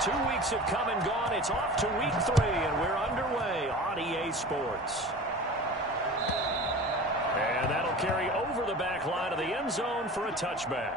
2 weeks have come and gone. It's off to week 3, and we're underway on EA Sports. And that'll carry over the back line of the end zone for a touchback.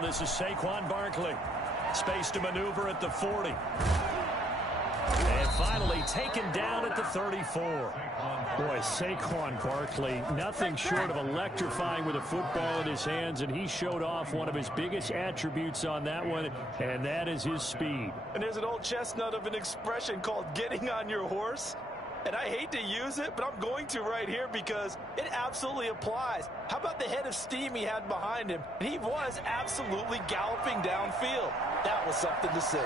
This is Saquon Barkley. Space to maneuver at the 40. And finally taken down at the 34. Boy, Saquon Barkley, nothing short of electrifying with a football in his hands, and he showed off one of his biggest attributes on that one, and that is his speed. And there's an old chestnut of an expression called getting on your horse. And I hate to use it, but I'm going to right here because it absolutely applies. How about the head of steam he had behind him? And he was absolutely galloping downfield. That was something to see.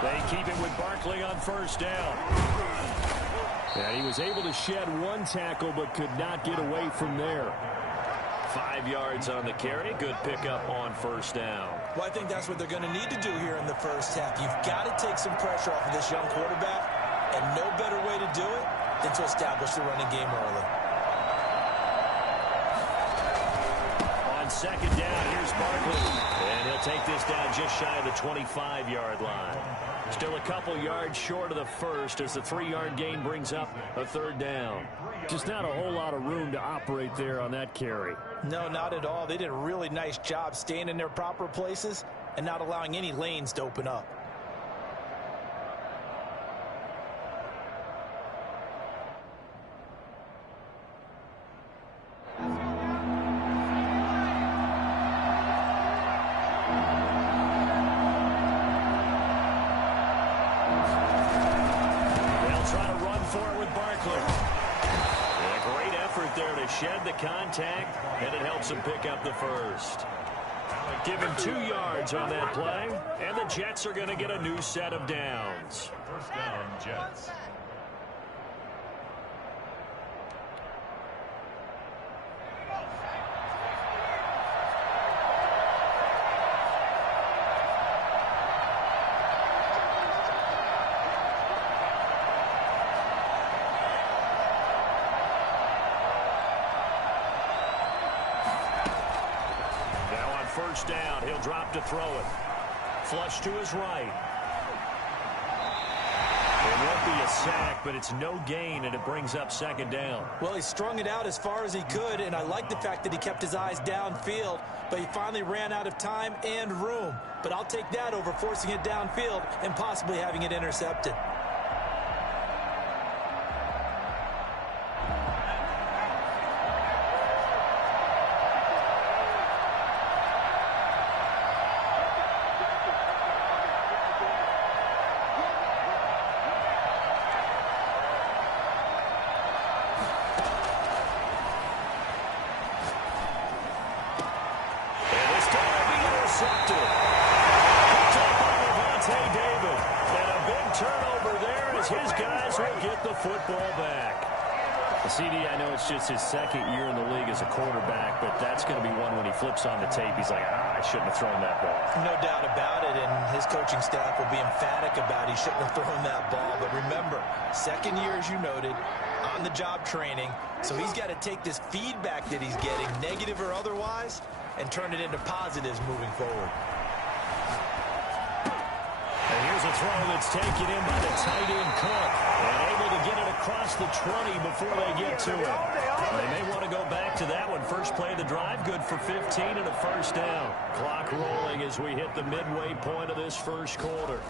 They keep it with Barkley on first down. And he was able to shed one tackle but could not get away from there. 5 yards on the carry. Good pickup on first down. Well, I think that's what they're going to need to do here in the first half. You've got to take some pressure off of this young quarterback, and no better way to do it than to establish the running game early. On second down, here's Barkley. And he'll take this down just shy of the 25-yard line. Still a couple yards short of the first as the 3-yard gain brings up a third down. Just not a whole lot of room to operate there on that carry. No, not at all. They did a really nice job staying in their proper places and not allowing any lanes to open up. Shed the contact, and it helps him pick up the first. Give him 2 yards on that play, and the Jets are going to get a new set of downs. First down, Jets. First down, he'll drop to throw it. Flush to his right. It won't be a sack, but it's no gain, and it brings up second down. Well, he strung it out as far as he could, and I like the fact that he kept his eyes downfield, but he finally ran out of time and room. But I'll take that over forcing it downfield and possibly having it intercepted. CD, I know it's just his second year in the league as a quarterback, but that's going to be one when he flips on the tape. He's like, I shouldn't have thrown that ball. No doubt about it, and his coaching staff will be emphatic about he shouldn't have thrown that ball. But remember, second year, as you noted, on-the-job training, so he's got to take this feedback that he's getting, negative or otherwise, and turn it into positives moving forward. And here's a throw that's taken in by the tight end Cook, and able to get it across the 20 before they get to it. They may want to go back to that one. First play of the drive, good for 15 and a first down. Clock rolling as we hit the midway point of this first quarter.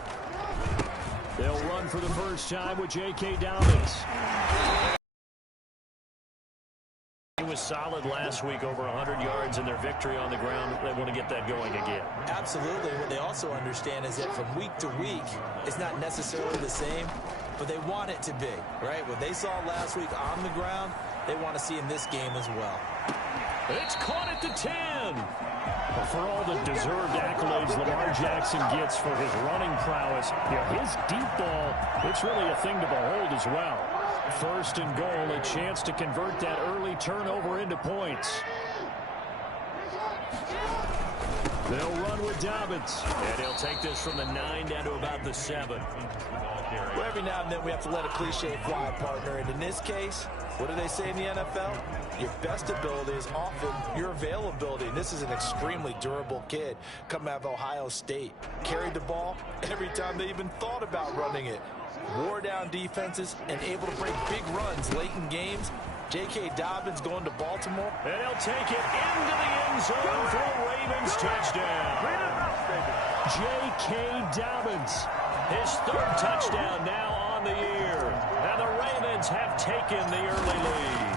They'll run for the first time with J.K. Dobbins. was solid last week, over 100 yards in their victory on the ground. They want to get that going again. Absolutely. What they also understand is that from week to week, it's not necessarily the same, but they want it to be, right? What they saw last week on the ground, they want to see in this game as well. It's caught at the 10. Well, for all the deserved accolades Lamar Jackson gets for his running prowess, his deep ball, it's really a thing to behold as well. First and goal, a chance to convert that early turnover into points. They'll run with Dobbins. And he'll take this from the 9 down to about the 7. Well, every now and then we have to let a cliche fly, partner. And in this case, what do they say in the NFL? Your best ability is often your availability. And this is an extremely durable kid coming out of Ohio State. Carried the ball every time they even thought about running it. Wore down defenses and able to break big runs late in games. J.K. Dobbins going to Baltimore. And he'll take it into the end zone for a Ravens touchdown. J.K. Dobbins, his 3rd touchdown now on the year. And the Ravens have taken the early lead.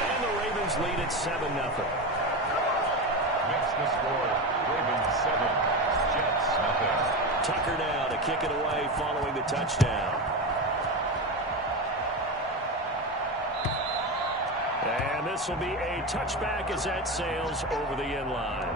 And the Ravens lead at 7-0. Makes the score, Ravens 7, Jets nothing. Tucker now to kick it away following the touchdown. And this will be a touchback as that sails over the end line.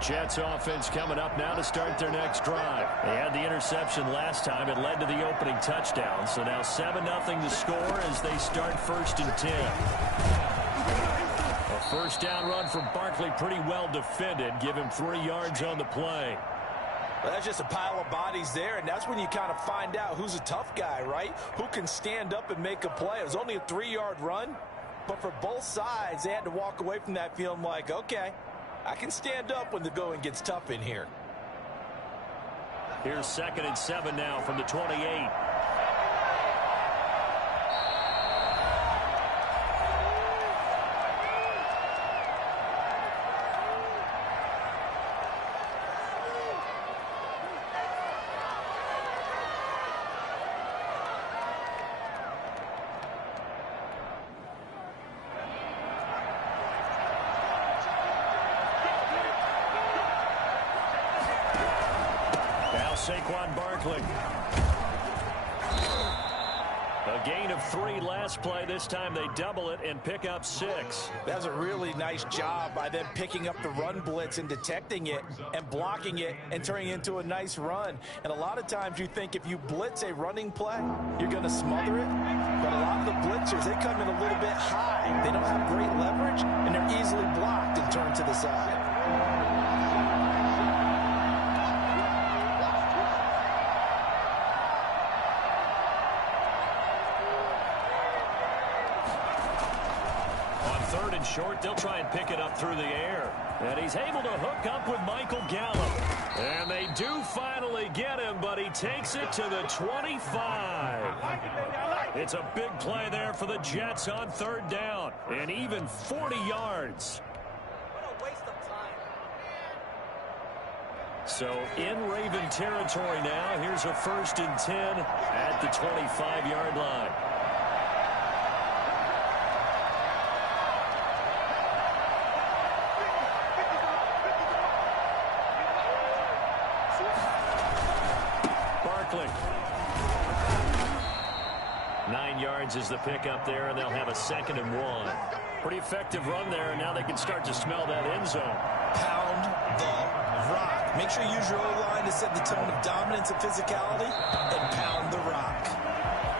Jets offense coming up now to start their next drive. They had the interception last time. It led to the opening touchdown. So now 7-0 to score as they start 1st and 10. A first down run from Barkley, pretty well defended. Give him 3 yards on the play. Well, that's just a pile of bodies there, and that's when you kind of find out who's a tough guy, right? Who can stand up and make a play. It was only a 3-yard run, but for both sides, they had to walk away from that feeling like, okay, I can stand up when the going gets tough in here. Here's 2nd and 7 now from the 28. Saquon Barkley. A gain of 3 last play. This time they double it and pick up 6. That was a really nice job by them picking up the run blitz and detecting it and blocking it and turning it into a nice run. And a lot of times you think if you blitz a running play, you're going to smother it. But a lot of the blitzers, they come in a little bit high. They don't have great leverage, and they're easily blocked and turned to the side. Short, they'll try and pick it up through the air. And he's able to hook up with Michael Gallup. And they do finally get him, but he takes it to the 25. It's a big play there for the Jets on 3rd down. And even 40 yards. What a waste of time. So in Raven territory now. Here's a 1st and 10 at the 25-yard line. Barkley. 9 yards is the pickup there, and they'll have a 2nd and 1. Pretty effective run there, and now they can start to smell that end zone. Pound the rock. Make sure you use your O-line to set the tone of dominance and physicality, and pound the rock.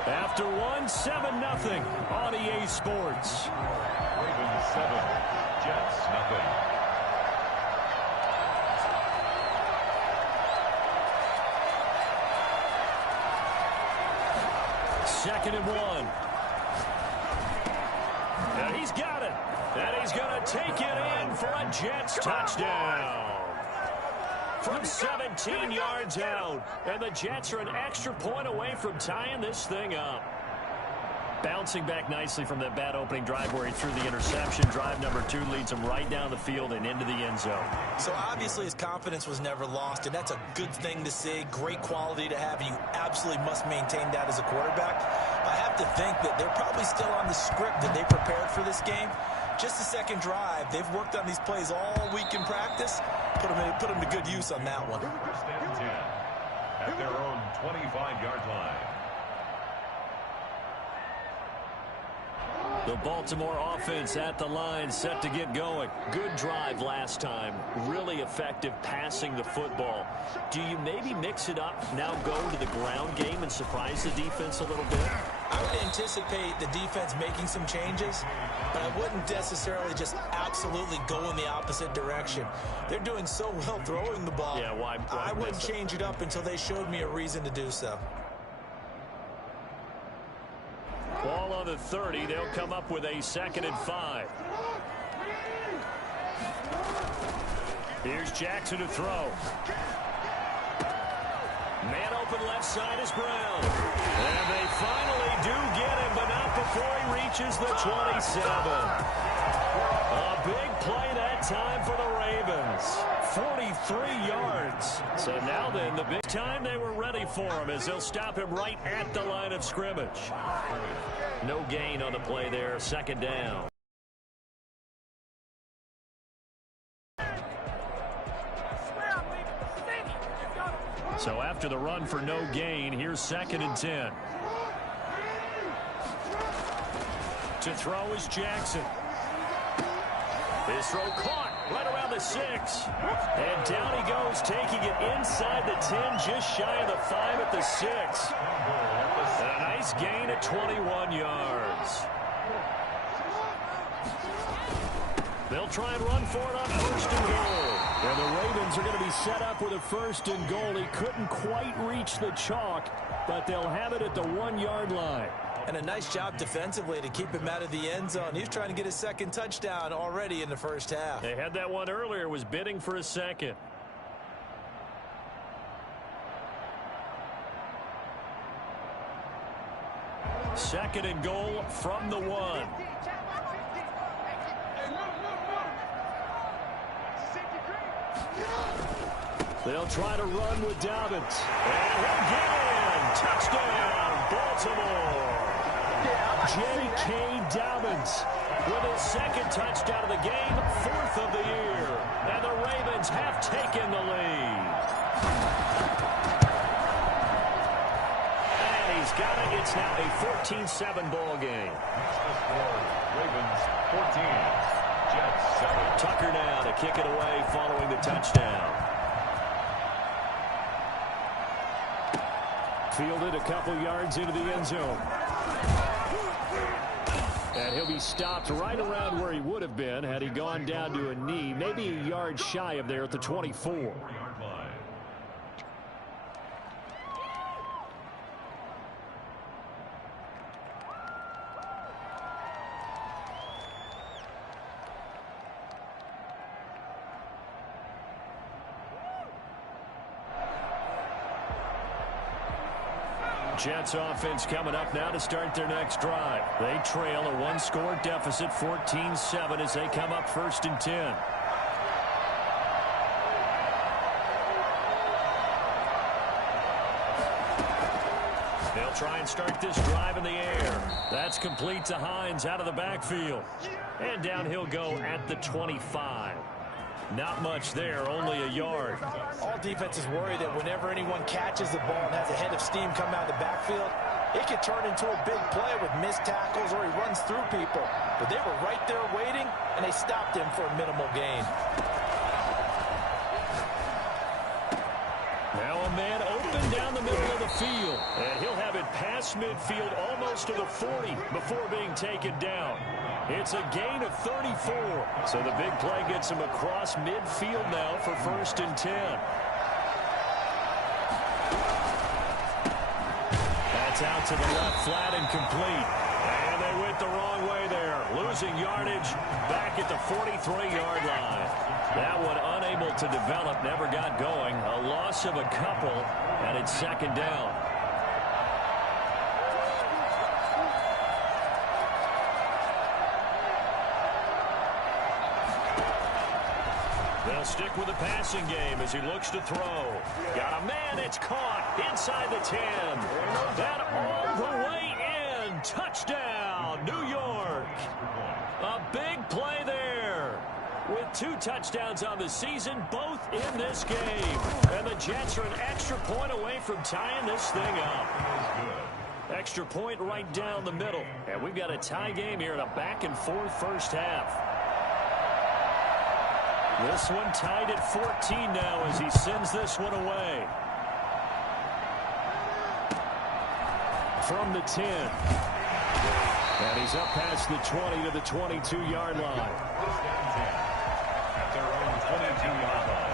After 7-0 on EA Sports. Ravens 7, Jets nothing. Second and 1. And he's got it. And he's going to take it in for a Jets touchdown. From 17 yards out. And the Jets are an extra point away from tying this thing up. Bouncing back nicely from that bad opening drive where he threw the interception. Drive number 2 leads him right down the field and into the end zone. So obviously his confidence was never lost, and that's a good thing to see. Great quality to have, and you absolutely must maintain that as a quarterback. I have to think that they're probably still on the script that they prepared for this game. Just the second drive. They've worked on these plays all week in practice. Put them to good use on that one. Stand 10 at their own 25-yard line. The Baltimore offense at the line, set to get going. Good drive last time. Really effective passing the football. Do you maybe mix it up, now go to the ground game and surprise the defense a little bit? I would anticipate the defense making some changes, but I wouldn't necessarily just absolutely go in the opposite direction. They're doing so well throwing the ball. Yeah, why I wouldn't change it up until they showed me a reason to do so. Ball on the 30. They'll come up with a 2nd and 5. Here's Jackson to throw. Man open left side is Brown. And they finally do get him, but not before he reaches the 27. A big play that time for the Ravens. 43 yards. So now then, the big time they were ready for him as they'll stop him right at the line of scrimmage. No gain on the play there. 2nd down. So after the run for no gain, here's 2nd and 10. To throw is Jackson. His throw caught right around the 6. And down he goes, taking it inside the 10, just shy of the 5 at the 6. And a nice gain at 21 yards. They'll try and run for it on 1st and goal. And the Ravens are going to be set up with a 1st and goal. He couldn't quite reach the chalk, but they'll have it at the 1-yard line. And a nice job defensively to keep him out of the end zone. He's trying to get his 2nd touchdown already in the first half. They had that one earlier, was bidding for a 2nd. Second and goal from the 1. They'll try to run with Dobbins. And he'll get in. Touchdown, Baltimore. J.K. Dobbins with his 2nd touchdown of the game, 4th of the year. And the Ravens have taken the lead. And he's got it. It's now a 14-7 ball game. Ravens 14, Jets 7. Tucker now to kick it away following the touchdown. Fielded a couple yards into the end zone. And he'll be stopped right around where he would have been had he gone down to a knee, maybe a yard shy of there at the 24. Jets offense coming up now to start their next drive. They trail a 1-score deficit, 14-7, as they come up 1st and 10. They'll try and start this drive in the air. That's complete to Hines out of the backfield. And down he'll go at the 25. Not much there, only a yard. All defenses worry that whenever anyone catches the ball and has a head of steam come out of the backfield, it could turn into a big play with missed tackles or he runs through people. But they were right there waiting, and they stopped him for a minimal gain. Now a man open down the middle of the field. And he'll have it past midfield almost to the 40 before being taken down. It's a gain of 34. So the big play gets him across midfield now for 1st and 10. That's out to the left, flat and complete. And they went the wrong way there. Losing yardage back at the 43-yard line. That one unable to develop, never got going. A loss of a couple, and it's 2nd down. stick with the passing game as he looks to throw. Got a man, it's caught inside the 10. That all the way in. Touchdown, New York. A big play there. With 2 touchdowns on the season, both in this game. And the Jets are an extra point away from tying this thing up. Extra point right down the middle. And we've got a tie game here in a back-and-forth first half. This one tied at 14 now as he sends this one away. From the 10. And he's up past the 20 to the 22-yard line. At their own 22-yard line.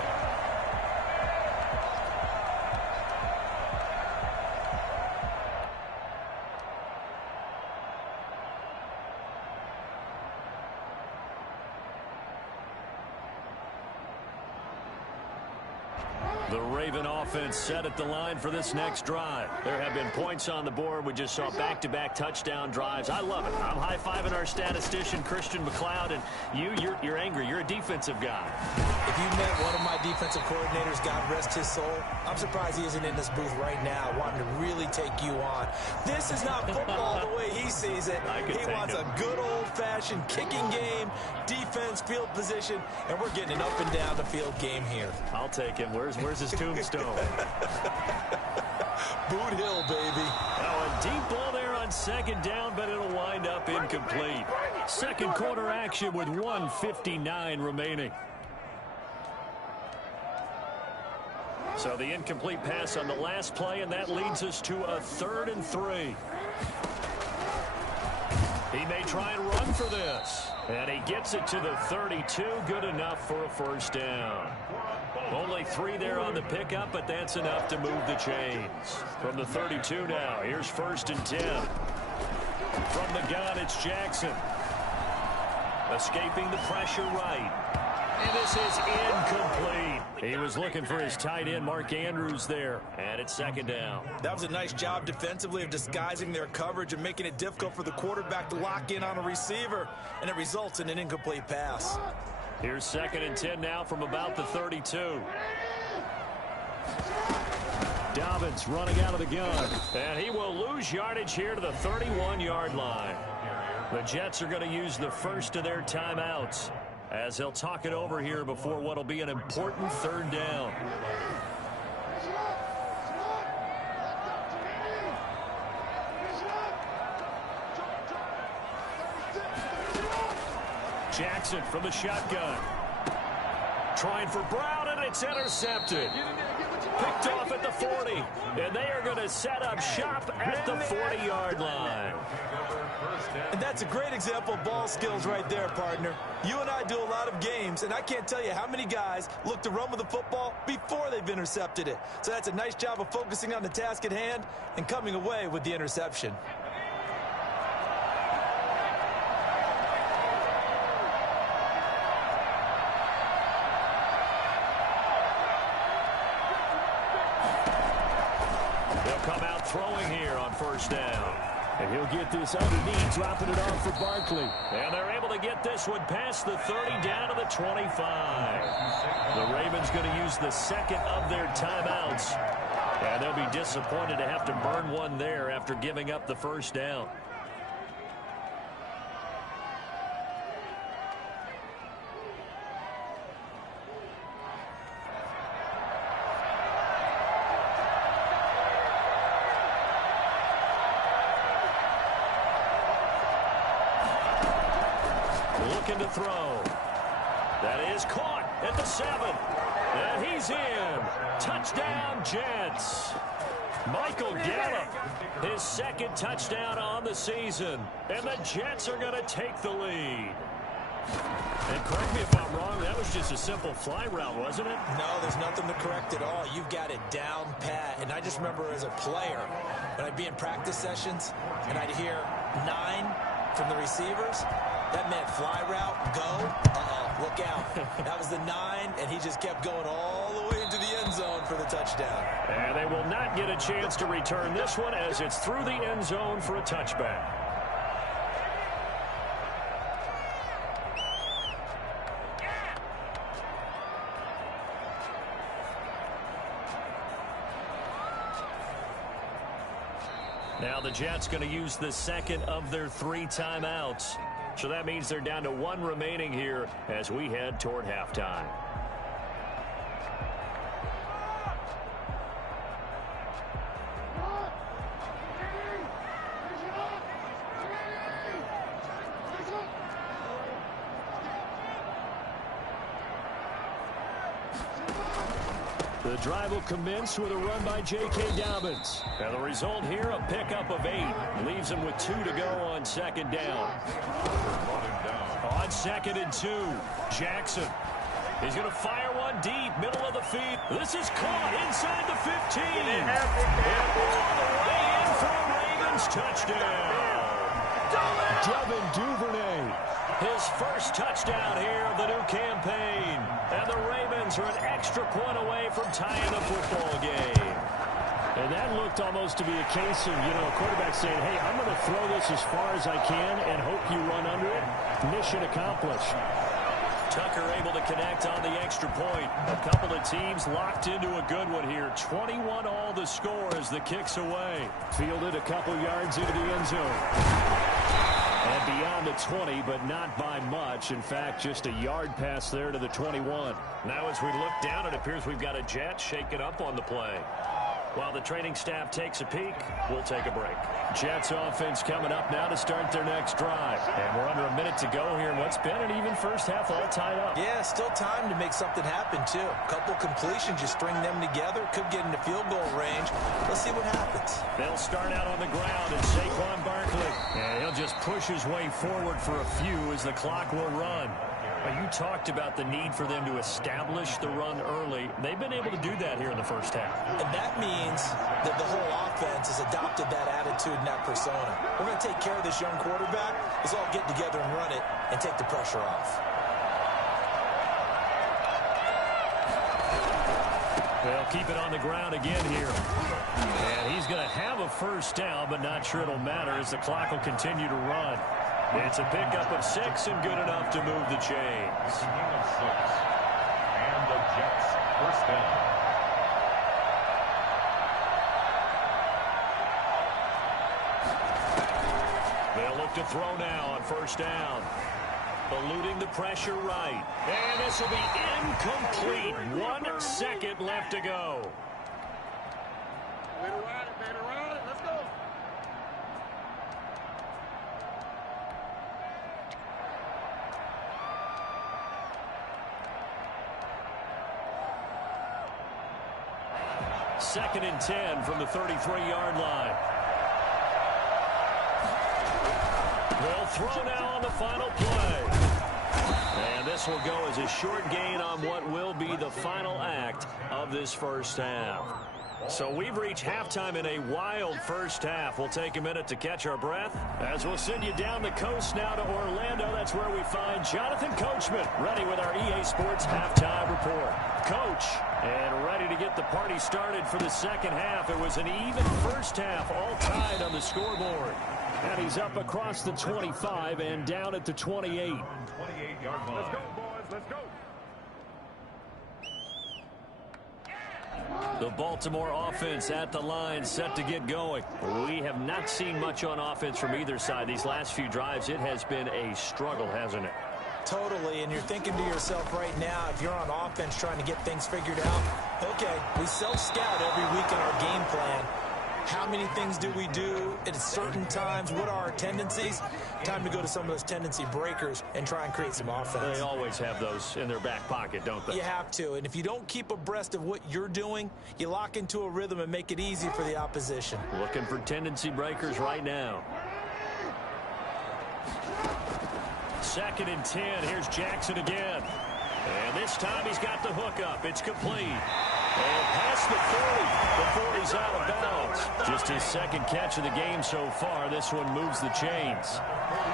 The Raven offense set at the line for this next drive. There have been points on the board. We just saw back-to-back touchdown drives. I love it. I'm high-fiving our statistician, Christian McLeod, and you're angry. You're a defensive guy. If you met one of my defensive coordinators, God rest his soul, I'm surprised he isn't in this booth right now wanting to really take you on. This is not football the way he sees it. He wants a good old-fashioned kicking game, defense, field position, and we're getting an up-and-down the field game here. I'll take him. Where's his tombstone? Boot Hill, baby. Oh, a deep ball there on second down, but it'll wind up incomplete. Second quarter action with 1:59 remaining. So the incomplete pass on the last play, and that leads us to a 3rd and 3. He may try and run for this. And he gets it to the 32. Good enough for a first down. Only 3 there on the pickup, but that's enough to move the chains. From the 32 now, here's 1st and 10. From the gun, it's Jackson. Escaping the pressure right. And this is incomplete. He was looking for his tight end, Mark Andrews, there. And it's 2nd down. That was a nice job defensively of disguising their coverage and making it difficult for the quarterback to lock in on a receiver. And it results in an incomplete pass. Here's 2nd and 10 now from about the 32. Dobbins running out of the gun. And he will lose yardage here to the 31-yard line. The Jets are going to use the first of their timeouts as they'll talk it over here before what will be an important 3rd down. Jackson from the shotgun. Trying for Brown, and it's intercepted. Picked off at the 40. And they are going to set up shop at the 40-yard line. And that's a great example of ball skills right there, partner. You and I do a lot of games, and I can't tell you how many guys look to run with the football before they've intercepted it. So that's a nice job of focusing on the task at hand and coming away with the interception. They'll come out throwing here on 1st down. And he'll get this underneath, dropping it off for Barkley. And they're able to get this one past the 30 down to the 25. The Ravens going to use the 2nd of their timeouts. And they'll be disappointed to have to burn one there after giving up the 1st down. Looking to throw. That is caught at the 7. And he's in. Touchdown, Jets. Michael Gallup, his 2nd touchdown on the season. And the Jets are going to take the lead. And correct me if I'm wrong, that was just a simple fly route, wasn't it? No, there's nothing to correct at all. You've got it down pat. And I just remember as a player, when I'd be in practice sessions, and I'd hear 9 from the receivers, that meant fly route, go, uh-oh, look out. That was the 9, and he just kept going all the way into the end zone for the touchdown. And they will not get a chance to return this one as it's through the end zone for a touchback. Now the Jets going to use the second of their 3 timeouts. So that means they're down to 1 remaining here as we head toward halftime. The drive will commence with a run by J.K. Dobbins. And the result here, a pickup of 8. Leaves him with 2 to go on second down. On 2nd and 2, Jackson. He's going to fire one deep, middle of the field. This is caught inside the 15. And all the way in for a Ravens touchdown. Devin Duvernay. His first touchdown here of the new campaign. And the Ravens are an extra point away from tying the football game. And that looked almost to be a case of, a quarterback saying, hey, I'm going to throw this as far as I can and hope you run under it. Mission accomplished. Tucker able to connect on the extra point. A couple of teams locked into a good one here. 21 all the score as the kick's away. Fielded a couple yards into the end zone. And beyond the 20, but not by much. In fact, just a yard pass there to the 21. Now as we look down, it appears we've got a Jet shaking up on the play. While the training staff takes a peek, we'll take a break. Jets offense coming up now to start their next drive. And we're under a minute to go here in what's been an even first half all tied up. Yeah, still time to make something happen, too. A couple completions, just string them together. Could get into field goal range. Let's see what happens. They'll start out on the ground, and Saquon Barkley. And he'll just push his way forward for a few as the clock will run. You talked about the need for them to establish the run early. They've been able to do that here in the first half. And that means that the whole offense has adopted that attitude and that persona. We're going to take care of this young quarterback. Let's all get together and run it and take the pressure off. They'll keep it on the ground again here. And he's going to have a first down, but not sure it'll matter as the clock will continue to run. It's a pickup of 6 and good enough to move the chains. And the Jets first down. They'll look to throw now on first down. Eluding the pressure right. And this will be incomplete. 1 second left to go. Let's go. Second and 10 from the 33-yard line. They'll throw now on the final play. And this will go as a short gain on what will be the final act of this first half. So we've reached halftime in a wild first half. We'll take a minute to catch our breath as we'll send you down the coast now to Orlando. That's where we find Jonathan Coachman ready with our EA Sports halftime report. Coach, and ready to get the party started for the second half. It was an even first half, all tied on the scoreboard. And he's up across the 25 and down at the 28. 28-yard line. Let's go, boys. Let's go. The Baltimore offense at the line, set to get going. We have not seen much on offense from either side. These last few drives, it has been a struggle, hasn't it? Totally, and you're thinking to yourself right now, if you're on offense trying to get things figured out, okay, we self-scout every week in our game plan. How many things do we do at certain times? What are our tendencies? Time to go to some of those tendency breakers and try and create some offense. They always have those in their back pocket, don't they? You have to, and if you don't keep abreast of what you're doing, you lock into a rhythm and make it easy for the opposition. Looking for tendency breakers right now. Second and 10. Here's Jackson again. And this time he's got the hook up. It's complete. And past the 40. The 40's out of bounds. Just his second catch of the game so far. This one moves the chains.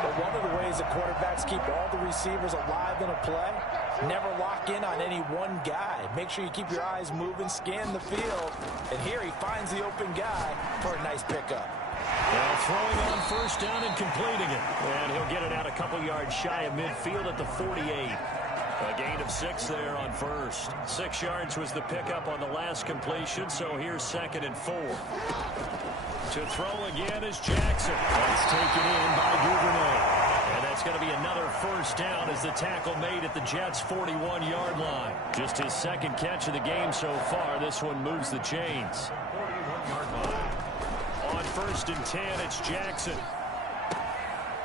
But one of the ways that quarterbacks keep all the receivers alive in a play, never lock in on any one guy. Make sure you keep your eyes moving, scan the field. And here he finds the open guy for a nice pickup. Now throwing on first down and completing it. And he'll get it out a couple yards shy of midfield at the 48. A gain of 6 there on first. 6 yards was the pickup on the last completion, so here's 2nd and 4. To throw again is Jackson. That's taken in by Duvernay. And that's going to be another first down as the tackle made at the Jets' 41-yard line. Just his 2nd catch of the game so far. This one moves the chains. 41-yard line. On 1st and 10, it's Jackson.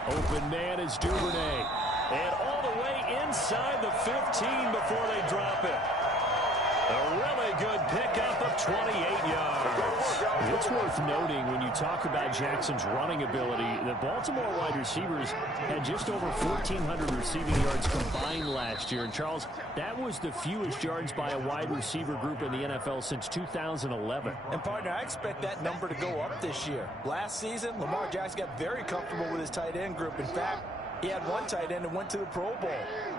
Open man is Duvernay. And all the way inside the 15 before they drop it. A really good pickup of 28 yards. It's worth noting when you talk about Jackson's running ability, the Baltimore wide receivers had just over 1,400 receiving yards combined last year. And, Charles, that was the fewest yards by a wide receiver group in the NFL since 2011. And, partner, I expect that number to go up this year. Last season, Lamar Jackson got very comfortable with his tight end group. In fact, he had one tight end and went to the Pro Bowl.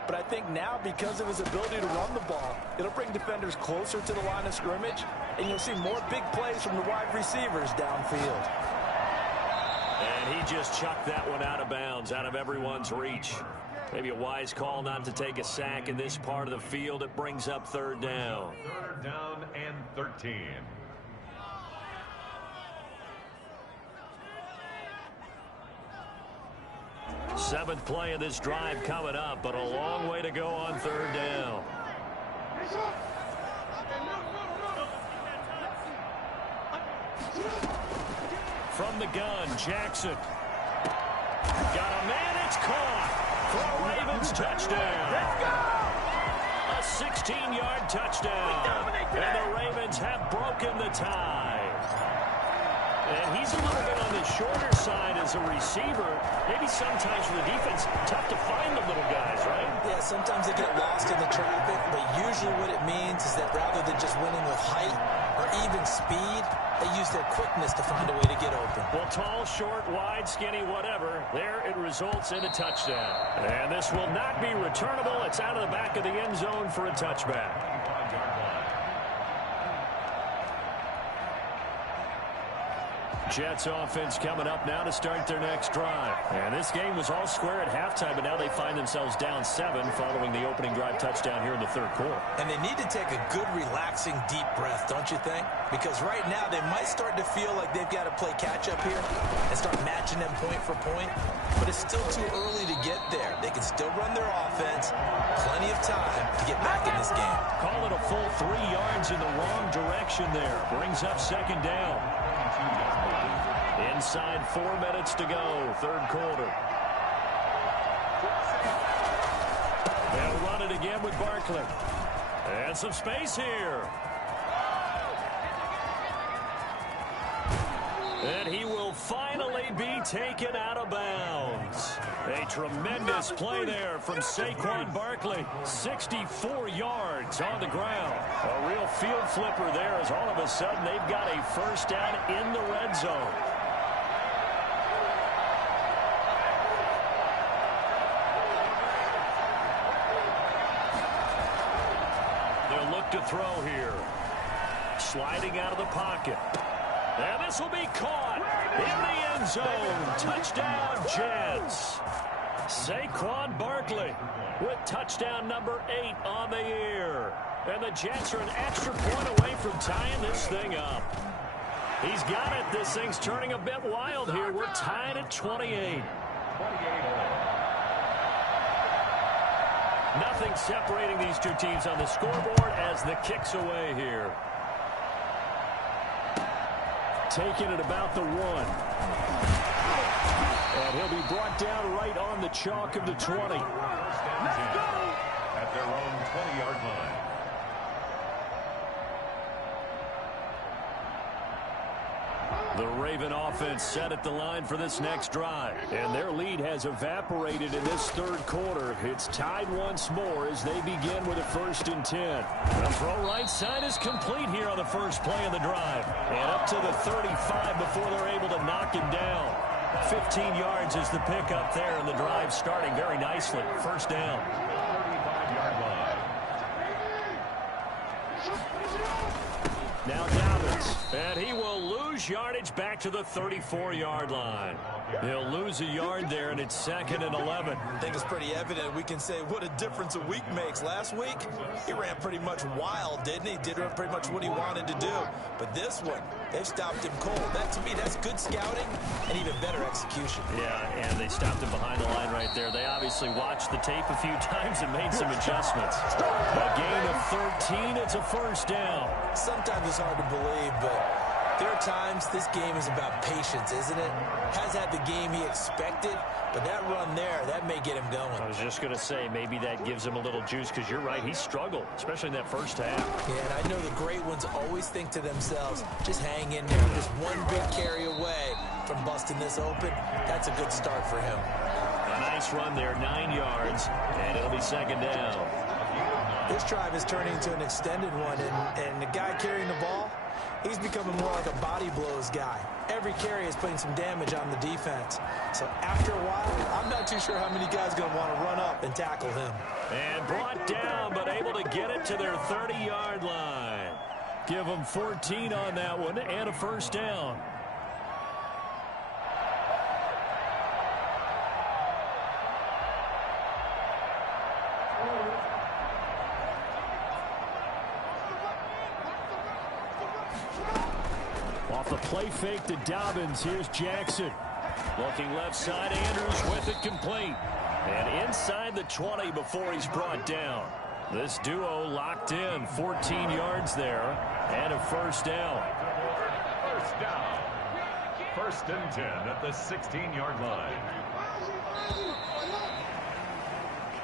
But I think now, because of his ability to run the ball, it'll bring defenders closer to the line of scrimmage, and you'll see more big plays from the wide receivers downfield. And he just chucked that one out of bounds, out of everyone's reach. Maybe a wise call not to take a sack in this part of the field. It brings up 3rd down. 3rd down and 13. Seventh play of this drive coming up, but a long way to go on 3rd down. From the gun, Jackson. Got a man, it's caught. For a Ravens touchdown. Let's go! A 16-yard touchdown. And the Ravens have broken the tie. And he's a little bit on the shorter side as a receiver. Maybe sometimes for the defense, tough to find the little guys, right? Yeah, sometimes they get lost in the traffic, but usually what it means is that rather than just winning with height or even speed, they use their quickness to find a way to get open. Well, tall, short, wide, skinny, whatever, there it results in a touchdown. And this will not be returnable. It's out of the back of the end zone for a touchback. Jets offense coming up now to start their next drive. And this game was all square at halftime, but now they find themselves down 7 following the opening drive touchdown here in the 3rd quarter. And they need to take a good, relaxing, deep breath, don't you think? Because right now they might start to feel like they've got to play catch-up here and start matching them point for point. But it's still too early to get there. They can still run their offense. Plenty of time to get back in this game. Call it a full 3 yards in the wrong direction there. Brings up 2nd down. Inside 4 minutes to go, 3rd quarter. They'll run it again with Barkley. And some space here. And he will finally be taken out of bounds. A tremendous play there from Saquon Barkley. 64 yards on the ground. A real field flipper there as all of a sudden they've got a first down in the red zone. They'll look to throw here. Sliding out of the pocket. And this will be caught in the end zone. Touchdown, Jets. Saquon Barkley with touchdown number 8 on the year. And the Jets are an extra point away from tying this thing up. He's got it. This thing's turning a bit wild here. We're tied at 28. Nothing separating these two teams on the scoreboard as the kick's away here. Taking it about the 1. And he'll be brought down right on the chalk of the 20. At their own 20-yard line. The Raven offense set at the line for this next drive. And their lead has evaporated in this 3rd quarter. It's tied once more as they begin with a 1st and 10. The throw right side is complete here on the first play of the drive. And up to the 35 before they're able to knock him down. 15 yards is the pickup there, and the drive starting very nicely. First down. 35-yard line. Now Dobbins. Dobbins. And he will lose yardage back to the 34-yard line. He'll lose a yard there, and it's 2nd and 11. I think it's pretty evident. We can say what a difference a week makes. Last week, he ran pretty much wild, didn't he? Did pretty much what he wanted to do. But this one, they've stopped him cold. That, to me, that's good scouting and even better execution. Yeah, and they stopped him behind the line right there. They obviously watched the tape a few times and made some adjustments. A gain of 13, it's a first down. Sometimes it's hard to believe, but there are times this game is about patience, isn't it? Has had the game he expected, but that run there, that may get him going. I was just going to say, maybe that gives him a little juice, because you're right, he struggled, especially in that first half. Yeah, and I know the great ones always think to themselves, just hang in there. Just one big carry away from busting this open. That's a good start for him. A nice run there, 9 yards, and it'll be 2nd down. This drive is turning into an extended one, and the guy carrying the ball, he's becoming more like a body blows guy. Every carry is putting some damage on the defense. So after a while, I'm not too sure how many guys are going to want to run up and tackle him. And brought down, but able to get it to their 30-yard line. Give them 14 on that one and a first down. Off the play fake to Dobbins. Here's Jackson. Looking left side. Andrews with it complete. And inside the 20 before he's brought down. This duo locked in. 14 yards there. And a first down. First down. 1st and 10 at the 16-yard line.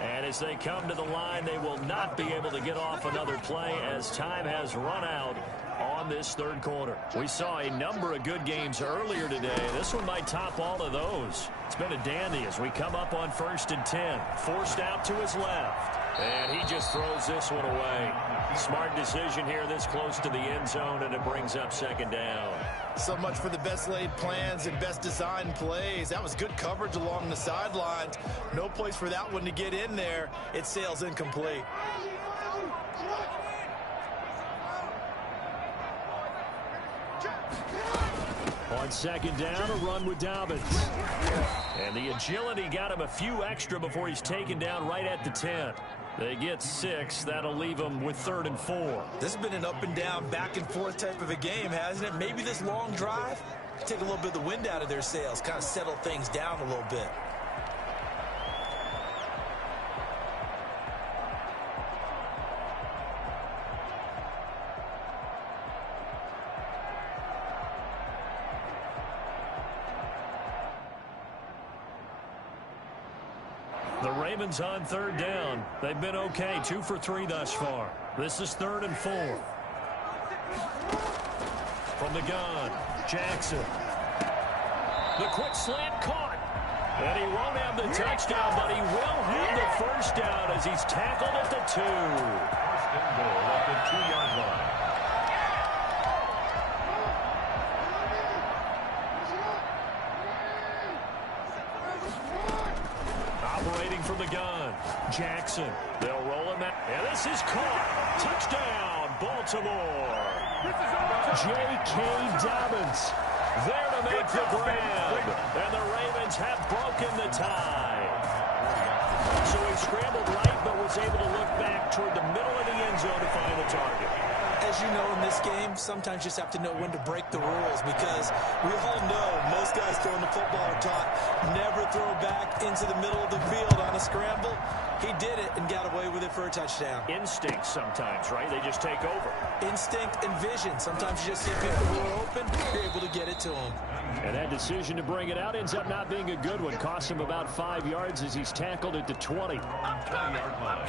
And as they come to the line, they will not be able to get off another play as time has run out on this 3rd quarter. We saw a number of good games earlier today. This one might top all of those. It's been a dandy as we come up on 1st and 10. Forced out to his left. And he just throws this one away. Smart decision here this close to the end zone, and it brings up 2nd down. So much for the best laid plans and best designed plays. That was good coverage along the sidelines. No place for that one to get in there. It sails incomplete. On 2nd down, a run with Dobbins. And the agility got him a few extra before he's taken down right at the 10. They get 6. That'll leave them with 3rd and 4. This has been an up and down, back and forth type of a game, hasn't it? Maybe this long drive take a little bit of the wind out of their sails, kind of settle things down a little bit. The Ravens on 3rd down. They've been okay, 2 for 3 thus far. This is 3rd and 4. From the gun, Jackson. The quick slant caught. And he won't have the touchdown, but he will have the first down as he's tackled at the 2. 1st and goal at the 2-yard line. Operating from the gun, Jackson. They'll roll him out. And this is caught. Touchdown, Baltimore. J.K. Dobbins there to make the grab. And the Ravens have broken the tie. So he scrambled right, but was able to look back toward the middle of the end zone to find the target. As you know, in this game, sometimes you just have to know when to break the rules, because we all know most guys throwing the football are taught never throw back into the middle of the field on a scramble. He did it and got away with it for a touchdown. Instinct sometimes, right? They just take over. Instinct and vision. Sometimes you just see people who are open, you're able to get it to them. And that decision to bring it out ends up not being a good one. Cost him about 5 yards as he's tackled at the 20. 20-yard line.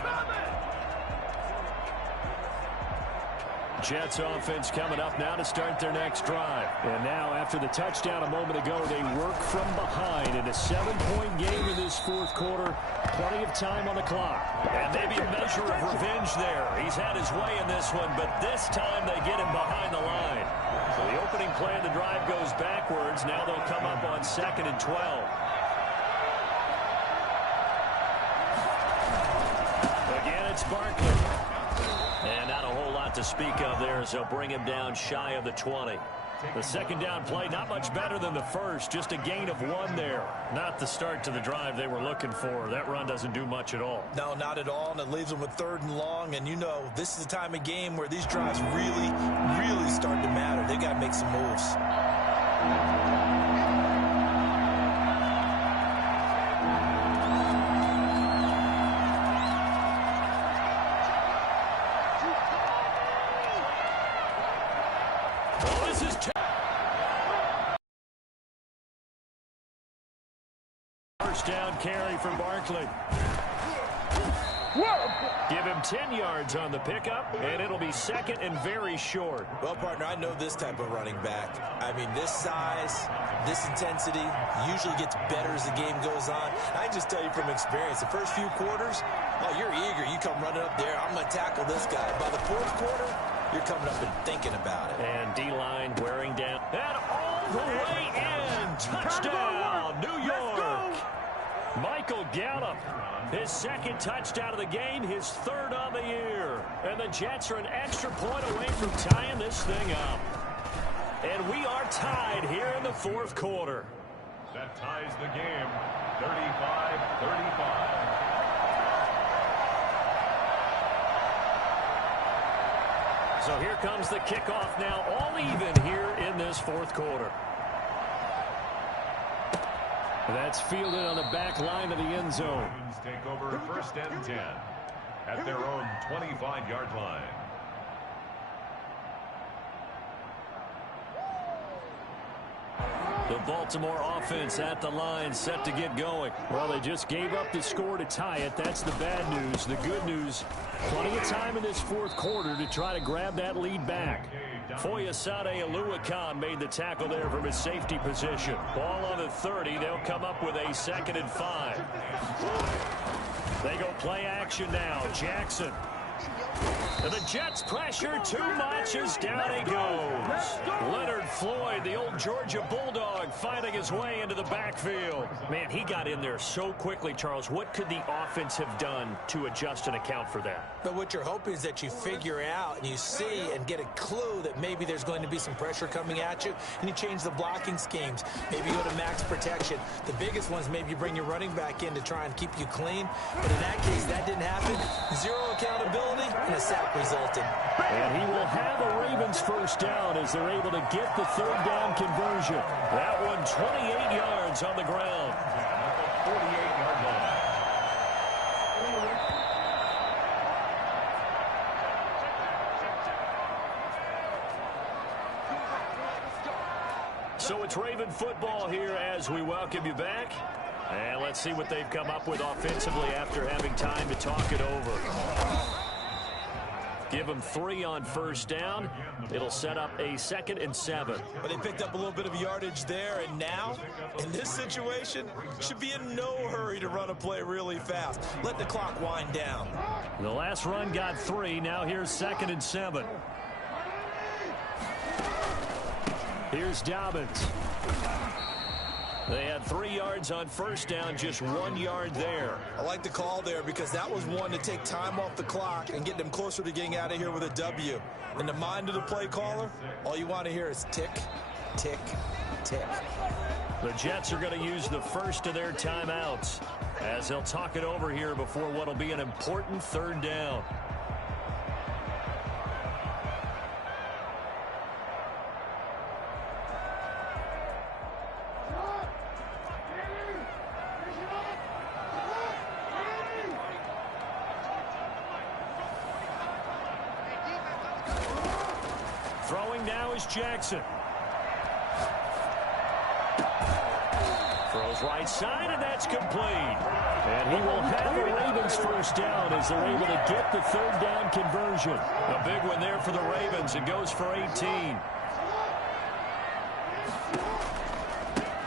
Jets offense coming up now to start their next drive. And now after the touchdown a moment ago, they work from behind in a 7-point game in this 4th quarter. Plenty of time on the clock. And maybe a measure of revenge there. He's had his way in this one, but this time they get him behind the line. So the opening play of the drive goes backwards. Now they'll come up on 2nd and 12. Again, it's Barkley. And not a whole lot to speak of there, so bring him down shy of the 20. The second down play, not much better than the first, just a gain of 1 there. Not the start to the drive they were looking for. That run doesn't do much at all. No, not at all, and it leaves them with 3rd and long. And you know, this is the time of game where these drives really, really start to matter. They got to make some moves. First down carry for Barkley. Give him 10 yards on the pickup, and it'll be 2nd and very short. Well, partner, I know this type of running back. I mean, this size, this intensity usually gets better as the game goes on. I just tell you from experience, the first few quarters, oh, you're eager. You come running up there, I'm going to tackle this guy. By the 4th quarter, you're coming up and thinking about it. And D-line wearing down. And all the way in. Touchdown, New York. Michael Gallup, his 2nd touchdown of the game, his 3rd on the year. And the Jets are an extra point away from tying this thing up. And we are tied here in the 4th quarter. That ties the game, 35-35. So here comes the kickoff now, all even here in this 4th quarter. That's fielded on the back line of the end zone. Take over 1st and 10 at their own 25-yard line. The Baltimore offense at the line, set to get going. Well, they just gave up the score to tie it. That's the bad news. The good news, plenty of time in this 4th quarter to try to grab that lead back. Foyesade Oluwakan made the tackle there from his safety position. Ball on the 30. They'll come up with a 2nd and 5. They go play action now. Jackson. And the Jets pressure too much as down he goes. Leonard Floyd, the old Georgia Bulldog, finding his way into the backfield. Man, he got in there so quickly, Charles. What could the offense have done to adjust and account for that? But what you're hoping is that you figure out and you see and get a clue that maybe there's going to be some pressure coming at you, and you change the blocking schemes. Maybe you go to max protection. The biggest ones, maybe you bring your running back in to try and keep you clean. But in that case, that didn't happen. 0 accountability and a sack resulted. And he will have a Ravens 1st down as they're able to get the 3rd down conversion. That one 28 yards on the ground. 48-yard line. So it's Raven football here as we welcome you back. And let's see what they've come up with offensively after having time to talk it over. Give them 3 on 1st down. It'll set up a 2nd and 7. But they picked up a little bit of yardage there, and now, in this situation, should be in no hurry to run a play really fast. Let the clock wind down. The last run got 3. Now here's 2nd and 7. Here's Dobbins. They had 3 yards on 1st down, just 1 yard there. I like the call there because that was one to take time off the clock and get them closer to getting out of here with a W. In the mind of the play caller, all you want to hear is tick, tick, tick. The Jets are going to use the first of their timeouts as they'll talk it over here before what will be an important 3rd down. Throwing now is Jackson. Throws right side, and that's complete. And he will have the Ravens 1st down as they're able to get the 3rd down conversion. A big one there for the Ravens. It goes for 18.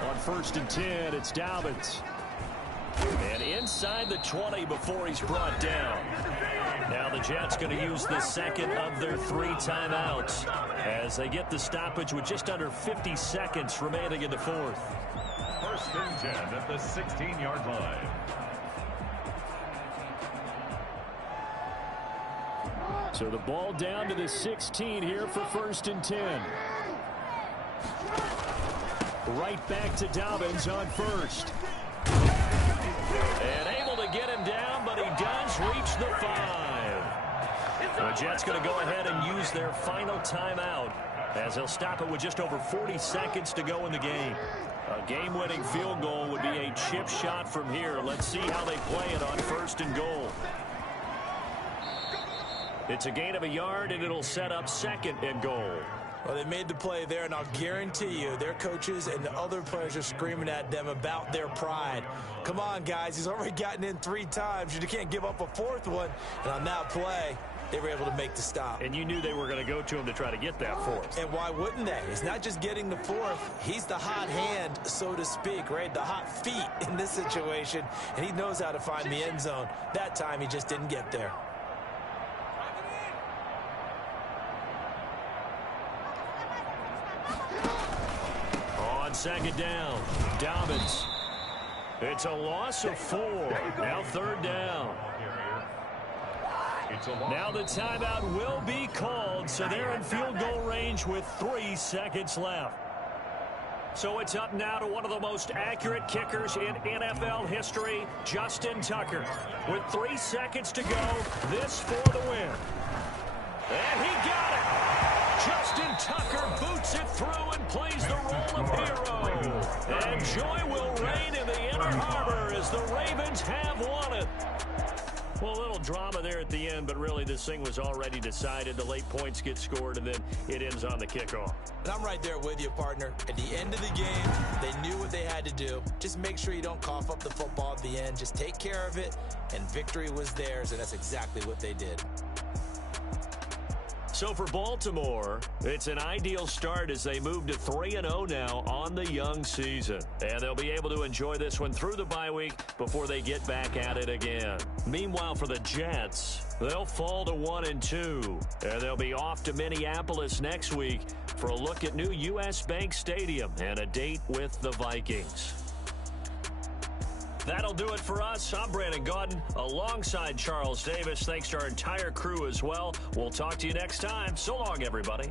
On 1st and 10, it's Dobbins. And inside the 20 before he's brought down. Now the Jets going to use the 2nd of their 3 timeouts as they get the stoppage with just under 50 seconds remaining in the 4th. 1st and 10 at the 16-yard line. So the ball down to the 16 here for 1st and 10. Right back to Dobbins on 1st. And able to get him down, but he does reach the 5. The Jets going to go ahead and use their final timeout as they'll stop it with just over 40 seconds to go in the game. A game-winning field goal would be a chip shot from here. Let's see how they play it on 1st and goal. It's a gain of a yard, and it'll set up 2nd and goal. Well, they made the play there, and I'll guarantee you their coaches and the other players are screaming at them about their pride. Come on, guys. He's already gotten in 3 times. You can't give up a 4th one. And on that play, they were able to make the stop. And you knew they were going to go to him to try to get that 4th. And why wouldn't they? It's not just getting the 4th. He's the hot hand, so to speak, right? The hot feet in this situation. And he knows how to find the end zone. That time, he just didn't get there. On 2nd down, Dobbins. It's a loss of 4. Now 3rd down. Now the timeout will be called, so they're in field goal range with 3 seconds left. So it's up now to one of the most accurate kickers in NFL history, Justin Tucker. With 3 seconds to go, this for the win. And he got it! Justin Tucker boots it through and plays the role of hero. And joy will reign in the Inner Harbor as the Ravens have won it. Well, a little drama there at the end, but really this thing was already decided. The late points get scored, and then it ends on the kickoff. And I'm right there with you, partner. At the end of the game, they knew what they had to do. Just make sure you don't cough up the football at the end. Just take care of it, and victory was theirs, and that's exactly what they did. So for Baltimore, it's an ideal start as they move to 3-0 now on the young season. And they'll be able to enjoy this one through the bye week before they get back at it again. Meanwhile, for the Jets, they'll fall to 1-2. And they'll be off to Minneapolis next week for a look at new U.S. Bank Stadium and a date with the Vikings. That'll do it for us. I'm Brandon Gaudin alongside Charles Davis. Thanks to our entire crew as well. We'll talk to you next time. So long, everybody.